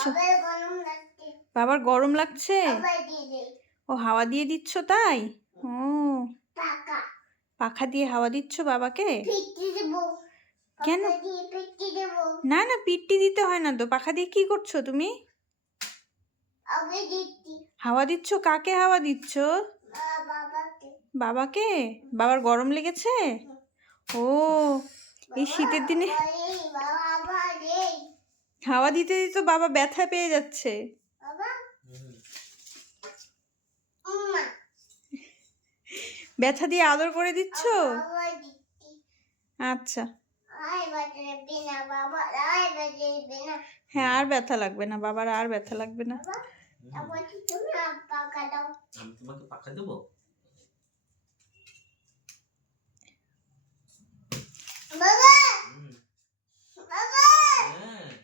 দিচ্ছ? বাবার গরম লাগছে? ও হাওয়া দিয়ে দিচ্ছ তাই? ও পাখা দিয়ে হাওয়া দিচ্ছ বাবাকে? কেন? না না, পিট্টি দিতে হয় না তো। পাখা দিয়ে কি করছো তুমি? হাওয়া দিচ্ছ? কাকে হাওয়া দিচ্ছ? বাবাকে। বাবার গরম লেগেছে? ও এই শীতের দিনে হাওয়া দিতে দিতে তো বাবা ব্যথা পেয়ে যাচ্ছে। ব্যথা দিয়ে আদর করে দিচ্ছ? আচ্ছা হ্যাঁ, আর ব্যথা লাগবে না বাবার, আর ব্যথা লাগবে না। আমি তোমাকে পাখা দেবো? বাবা, বাবা, হ্যাঁ